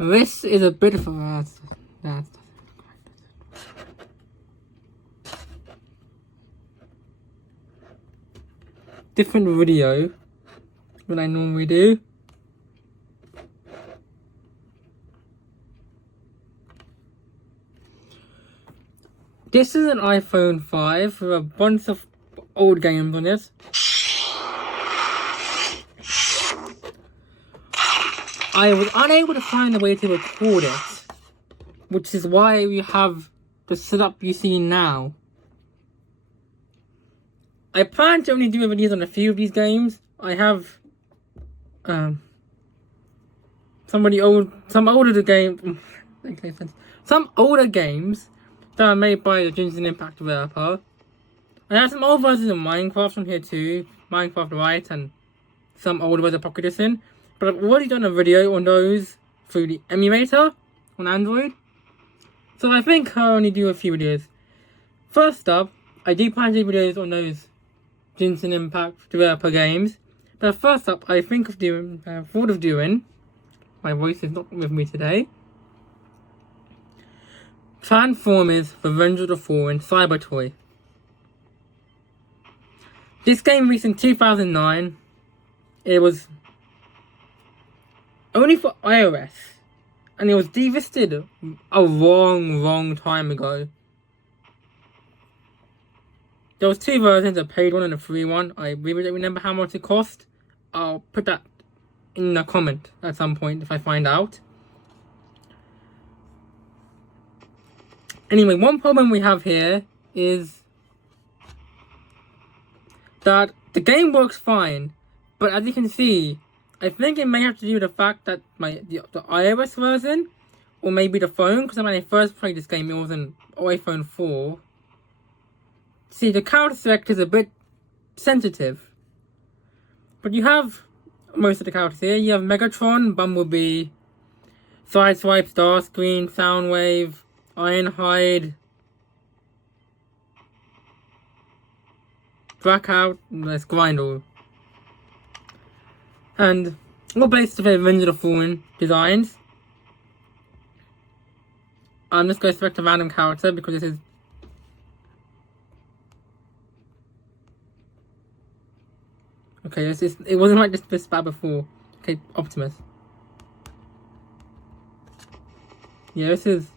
This is a bit of a different video than I normally do. This is an iPhone 5 with a bunch of old games on it. I was unable to find a way to record it, which is why we have the setup you see now. I plan to only do videos on a few of these games. I have some older games that are made by the Genshin Impact developer. I have some old versions of Minecraft on here too, Minecraft Lite and some old versions of Pocket Edition. But I've already done a video on those through the emulator on Android. So I think I'll only do a few videos. First up, I do plan to do videos on those Genshin Impact developer games. But first up, I thought of doing, my voice is not with me today, Transformers Revenge of the Fallen Cybertoy. This game released in 2009. It was only for iOS, and it was delisted a long time ago. There was two versions, a paid one and a free one. I really don't remember how much it cost. I'll put that in a comment at some point if I find out. Anyway, one problem we have here is that the game works fine, but as you can see, I think it may have to do with the fact that the iOS version, or maybe the phone, because when I first played this game, it was an iPhone 4. See, the character select is a bit sensitive. But you have most of the characters here. You have Megatron, Bumblebee, Sideswipe, Starscream, Soundwave, Ironhide, Blackout, and there's Grindel. And all based off of Revenge of the Fallen designs. I'm just going to select a random character because this is okay. It wasn't like this bad before. Okay, Optimus. Yeah, this is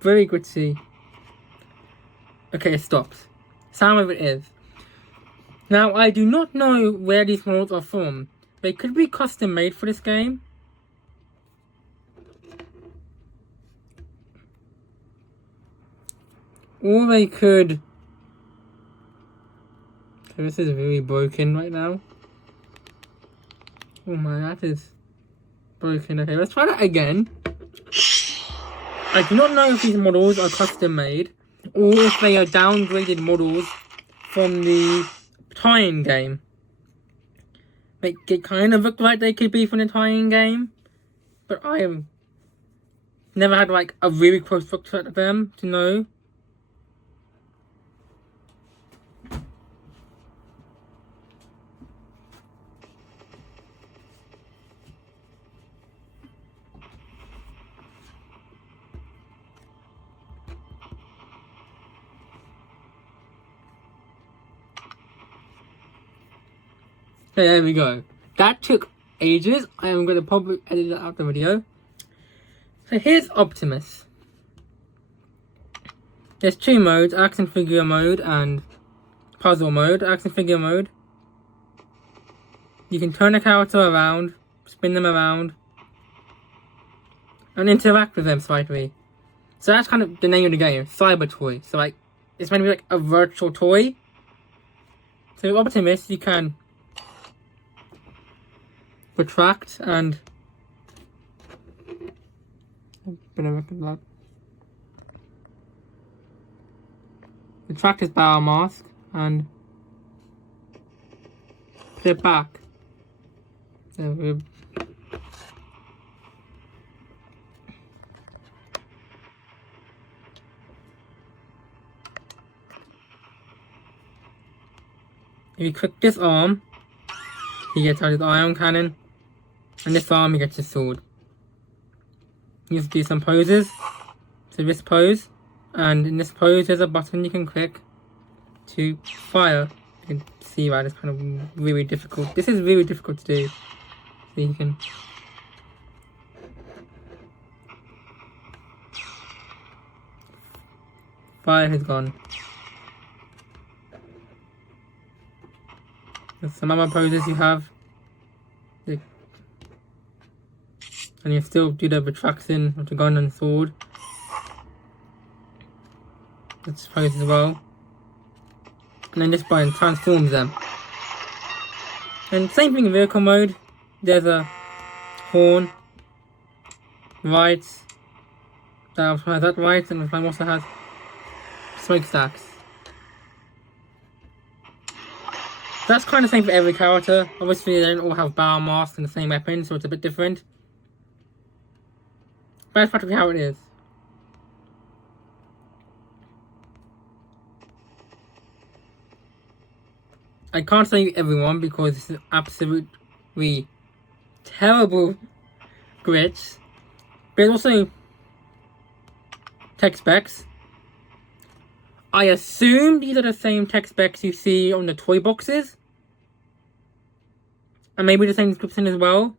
very good to see. Okay, it stops. Some of it is. Now, I do not know where these models are from. They could be custom made for this game. Or they could... Okay, this is really broken right now. Oh my, that is broken. Okay, let's try that again. I do not know if these models are custom made, or if they are downgraded models from the tie-in game. It kind of looked like they could be from the tie-in game, but I have never had like a really close look at them to know. Okay, there we go. That took ages. I am going to probably edit it out the video. So here's Optimus. There's two modes, action figure mode and puzzle mode. Action figure mode, you can turn the character around, spin them around, and interact with them slightly. So that's kind of the name of the game, Cybertoy. So like, it's meant to be like a virtual toy. So with Optimus, you can retract and retract his barrel mask and put it back. There if you click this arm, he gets out his ion cannon. And this arm, he gets his sword. You just do some poses. So this pose. And in this pose, there's a button you can click to fire. You can see that it's kind of really difficult. This is really difficult to do. So you can... Fire has gone. There's some other poses you have. And you still do the retraction of the gun and sword. That's pose as well. And then this button transforms them. And same thing in vehicle mode. There's a horn, lights, that has that light, and the flame also has smokestacks. That's kind of the same for every character. Obviously, they don't all have barrel masks and the same weapon, so it's a bit different. But that's practically how it is. I can't say everyone because this is absolutely terrible glitch. But there's also tech specs. I assume these are the same tech specs you see on the toy boxes. And maybe the same description as well.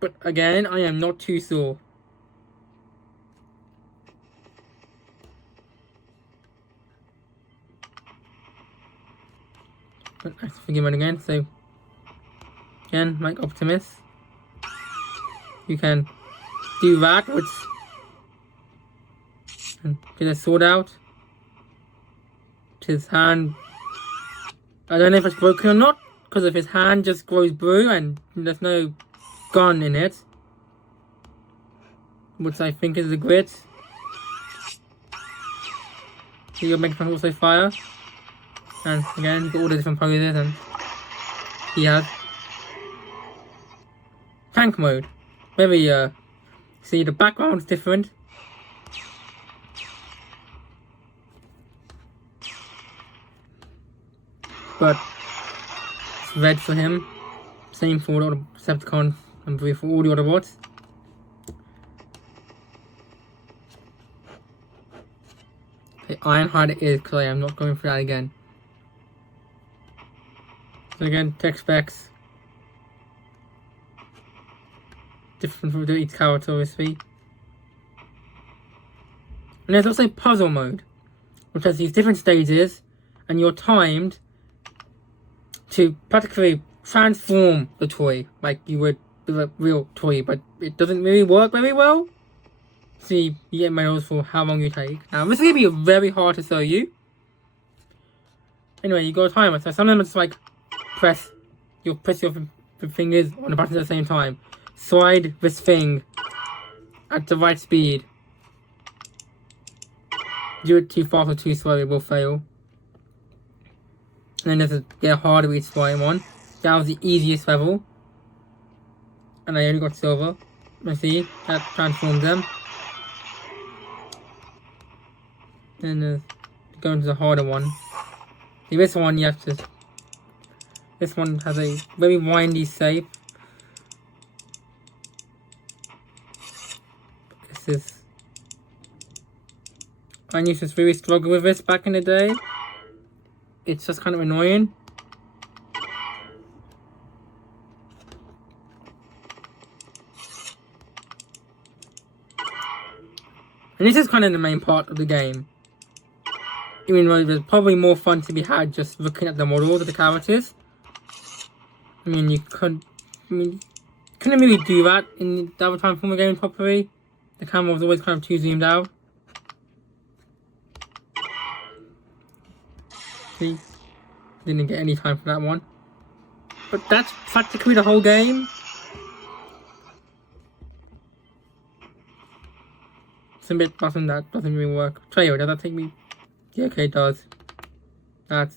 But again, I am not too sure. But let's forgive it again. So, again, like Optimus, you can do that, which and get a sword out. His hand, I don't know if it's broken or not, because if his hand just grows blue and there's no gun in it, which I think is a glitch. So you'll make him also fire. And again, you've got all the different poses, and he has tank mode. Very, see the background's different. But it's red for him. Same for all the Decepticons and blue for all the Autobots. Okay, Ironhide it is, because I am not going through that again. So again, tech specs. Different for each character, obviously. And there's also puzzle mode, which has these different stages, and you're timed to practically transform the toy like you would with a real toy, but it doesn't really work very well. See, you get medals for how long you take. Now, this is going to be very hard to show you. Anyway, you got a timer, so sometimes it's like press your fingers on the button at the same time. Slide this thing at the right speed. Do it too fast or too slow, it will fail. And then there's a harder each slime one. That was the easiest level. And I only got silver. Let's see, that transforms them. Then go into the harder one. See, this one you have to... This one has a very windy shape. This is... I used to really struggle with this back in the day. It's just kind of annoying. And this is kind of the main part of the game. Even though there's probably more fun to be had just looking at the models of the characters. I mean, you couldn't really do that in the other Transformers game properly. The camera was always kind of too zoomed out. See? Didn't get any time for that one. But that's practically the whole game. Submit button, that doesn't really work. Trailer, does that take me? Yeah, okay, it does. That's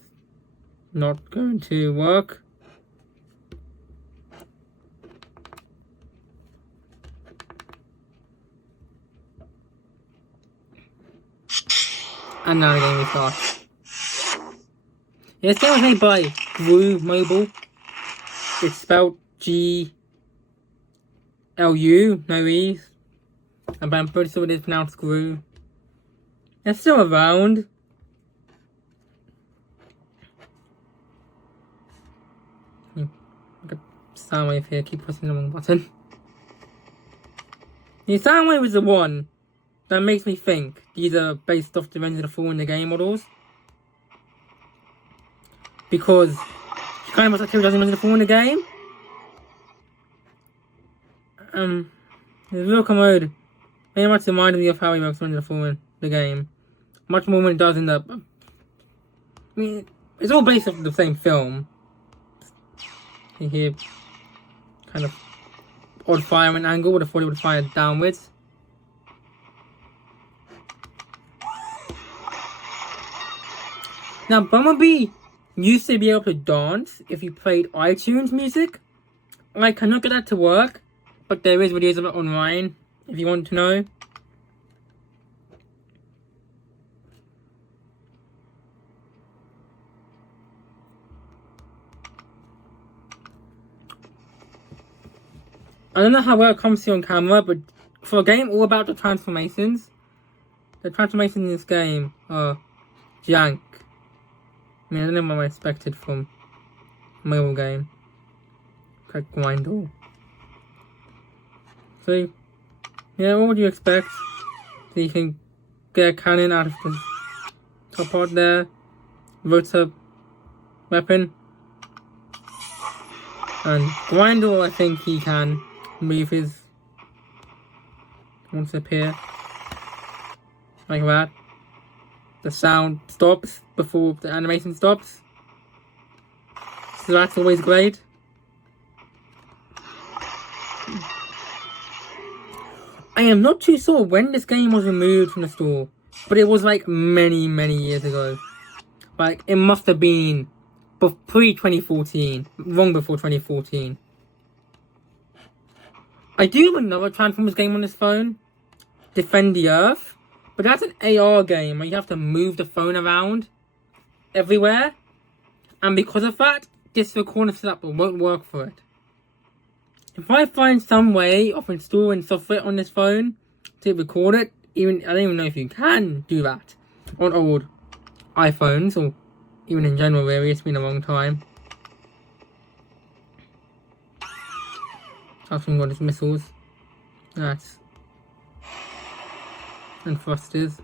not going to work. And now the game is lost. Yeah, this game was made by Gru Mobile. It's spelled G-L-U, no E's. But I'm pretty sure it is pronounced Gru. It's still around. Look at Soundwave here, keep pressing the wrong button. The Soundwave is the one that makes me think these are based off the Revenge of the Fall in the game models. Because she kind of looks like Terry does in Revenge of the Fall in the game. The real commode very much reminded me of how he works in Revenge of the Fall in the game. Much more than it does in the... I mean, it's all based off the same film. You hear kind of odd firing angle, would have thought it would fire downwards. Now, Bumblebee used to be able to dance if you played iTunes music. I cannot get that to work, but there is videos of it online if you want to know. I don't know how well it comes to you on camera, but for a game all about the transformations in this game are jank. I mean, I don't know what I expected from a mobile game. Like Grindel. So, yeah, what would you expect? So you can get a cannon out of the top part there, rotor weapon. And Grindel, I think he can move his once appear like that. The sound stops before the animation stops, so that's always great. I am not too sure when this game was removed from the store, but it was like many years ago. Like, it must have been pre-2014, long before 2014. I do have another Transformers game on this phone, Defend the Earth, but that's an AR game where you have to move the phone around everywhere, and because of that, this recorder setup won't work for it. If I find some way of installing software on this phone to record it, I don't even know if you can do that on old iPhones, or even in general really, it's been a long time. I've got his missiles. That's... and thrusters.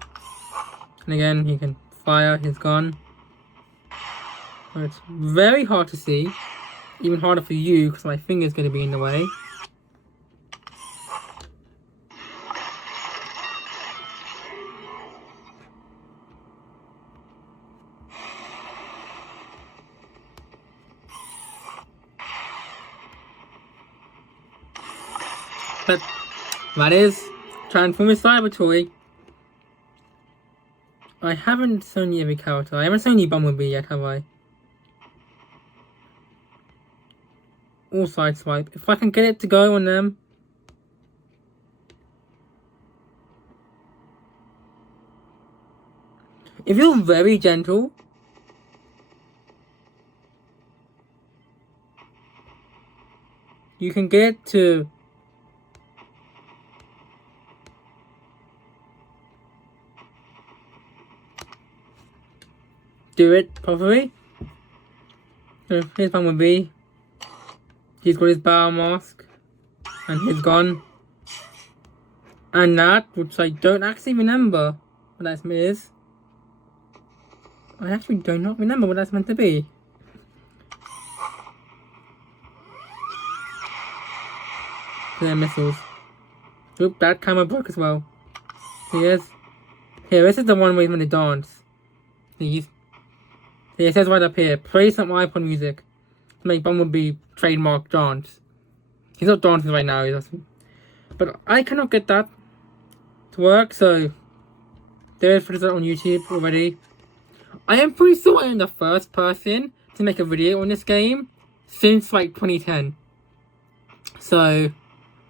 And again, he can fire his gun. But it's very hard to see. Even harder for you, because my finger's going to be in the way. But that is Transformers Cybertoy. I haven't shown you every character. I haven't shown you Bumblebee yet, have I? Or Sideswipe. If I can get it to go on them. If you're very gentle, you can get it to do it properly. So here's Bumblebee. He's got his battle mask and his gun. And that, which I don't actually remember what that is. I actually do not remember what that's meant to be. They're missiles. Oop, that camera broke as well. Here, this is the one where he's going to dance. These. Yeah, it says right up here, play some iPod music to make Bumblebee trademark dance. He's not dancing right now, but I cannot get that to work, so there is footage on YouTube already. I am pretty sure I am the first person to make a video on this game since like 2010. So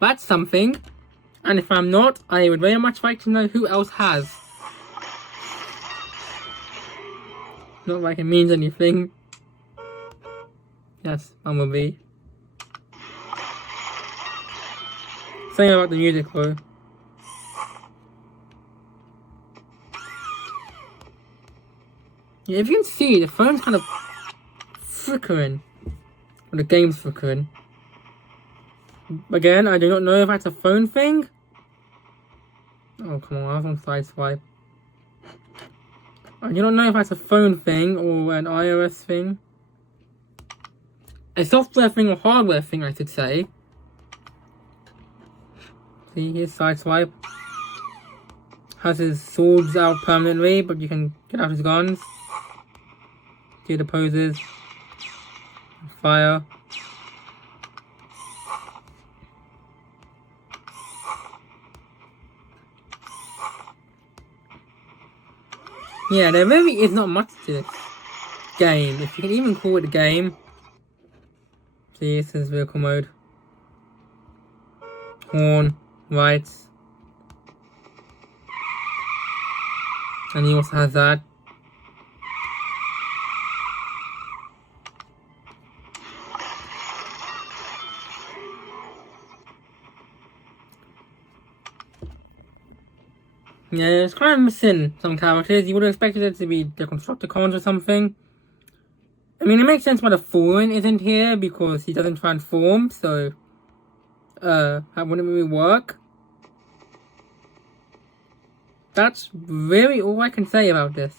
that's something, and if I'm not, I would very much like to know who else has. Not like it means anything. Yes, Bumblebee. Something about the music though. Yeah, if you can see, the phone's kind of flickering. Or the game's flickering. Again, I do not know if that's a phone thing. Oh, come on, I was on side swipe. I do not know if that's a phone thing or an iOS thing. A software thing or hardware thing, I should say. See, here's side swipe. Has his swords out permanently, but you can get out his guns. Do the poses. Fire. Yeah, there really is not much to this game, if you can even call it a game. See, this is vehicle mode. Horn, lights. And he also has that. Yeah, it's kind of missing some characters. You would have expected it to be the Constructicons or something. I mean, it makes sense why the Fallen isn't here, because he doesn't transform, so... that wouldn't really work. That's really all I can say about this.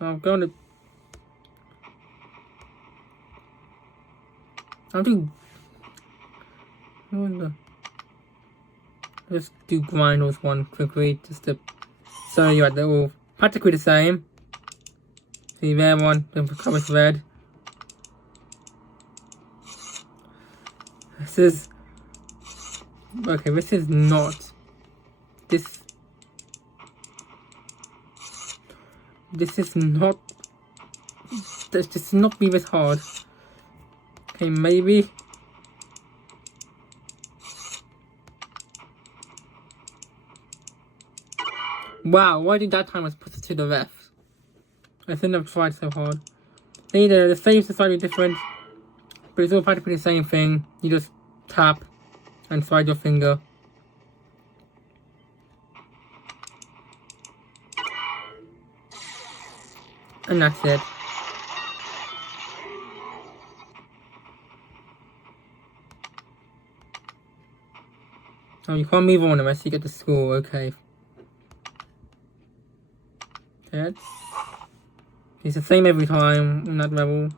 So I'm going to... Let's do Grinders one quickly, just to show you that they're all practically the same. See there one, the color's red. This is... Okay, this is not... This is not... This does not be this hard. Okay, maybe... Wow, why did that time was put to the left? I shouldn't have tried so hard. The saves are slightly different, but it's all practically the same thing. You just tap and slide your finger. And that's it. Oh, you can't move on unless you get the score, okay. That. It's the same every time in that level.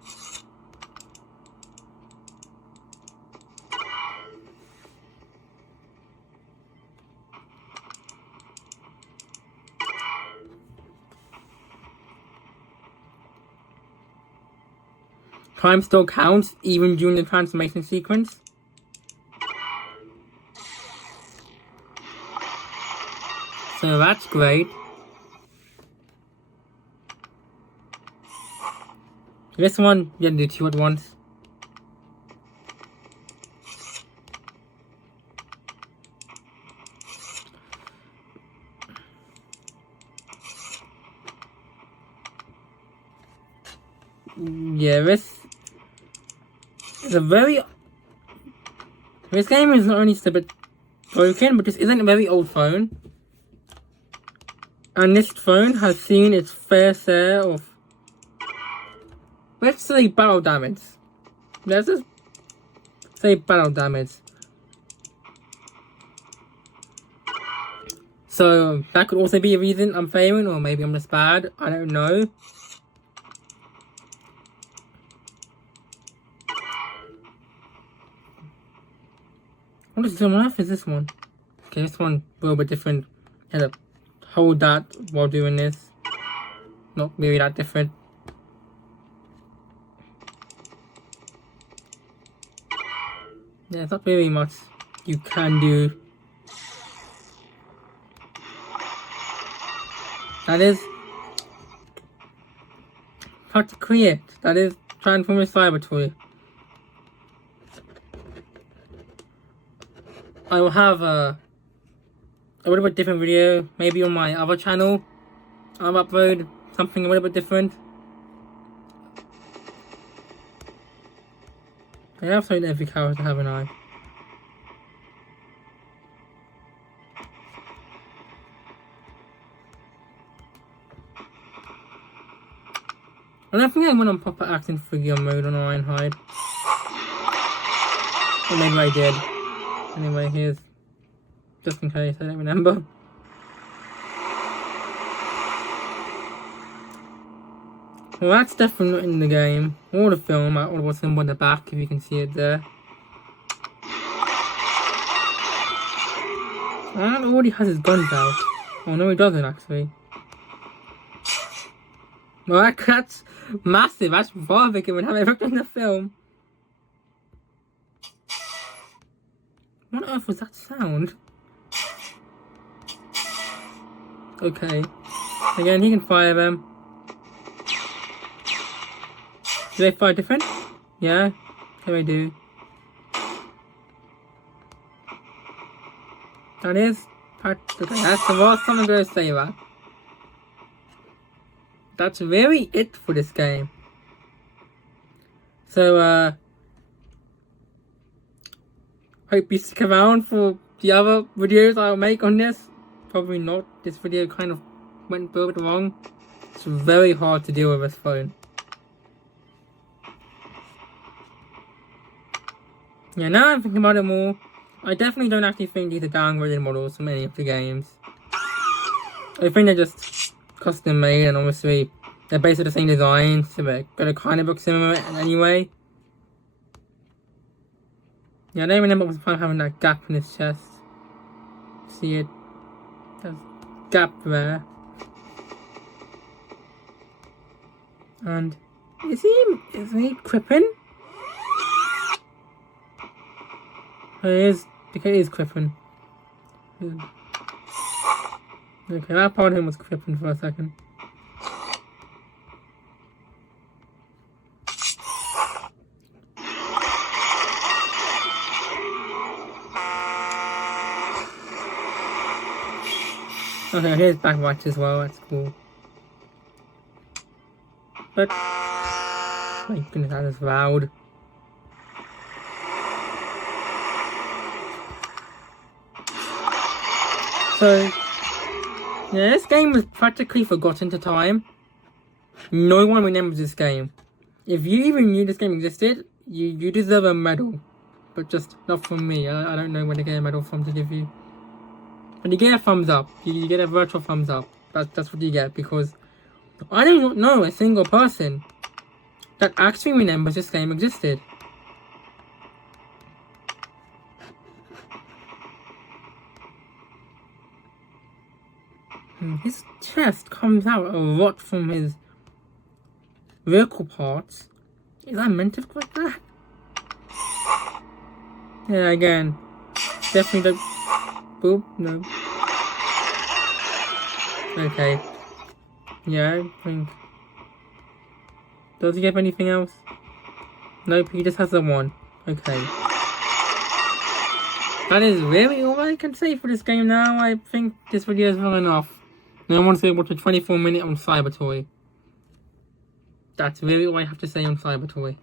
Time still counts even during the transformation sequence. So that's great. This one, you can do two at once. Yeah, this is a very... This game is not only just a bit broken, but this isn't a very old phone. And this phone has seen its fair share of... Let's say battle damage. Let's just say battle damage. So that could also be a reason I'm failing, or maybe I'm just bad. I don't know. What is on earth is this one? Okay, this one a little bit different. Had to hold that while doing this. Not really that different. Yeah, it's not really much you can do. That is hard to create. That is Transformers Cybertoy. I will have a little bit different video, maybe on my other channel. I'll upload something a little bit different. I have sold every character, haven't I? I don't think I went on proper action figure mode on Ironhide. Or maybe I did. Anyway, here's... just in case, I don't remember. Well, that's definitely not in the game, or the film, or what's in the back, if you can see it there. And already has his guns out. Oh no, he doesn't actually. Well, that's massive, that's far bigger than how it looked in the film. What on earth was that sound? Okay. Again, he can fire them. Do they fire different? Yeah, so they do. That is part. Okay, that's the last time I'm gonna say that. That's really it for this game. So, hope you stick around for the other videos I'll make on this. Probably not. This video kind of went a bit wrong. It's very hard to deal with this phone. Yeah, now I'm thinking about it more, I definitely don't actually think these are downgraded models from any of the games. I think they're just custom made, and obviously they're based on the same design, so they're gonna kind of look similar anyway. Yeah, I don't remember what's the point of having that gap in his chest. See it? There's a gap there. And is he crippin'? It is, because it is crippin'. Okay, that part of him was crippin' for a second. Okay, here's Backwatch as well, that's cool. But, my goodness, that is loud. So, yeah, this game was practically forgotten to time. No one remembers this game. If you even knew this game existed, you deserve a medal. But just not from me. I don't know where to get a medal from to give you. But you get a thumbs up. You get a virtual thumbs up. That's what you get, because I don't know a single person that actually remembers this game existed. His chest comes out a lot from his vehicle parts. Is that meant to look like that? Yeah, again, definitely don't. Boop, no. Okay. Yeah, I think. Does he have anything else? Nope, he just has the one. Okay. That is really all I can say for this game now. I think this video is long enough. Now I want to say watch a 24-minute on Cybertoy. That's really all I have to say on Cybertoy.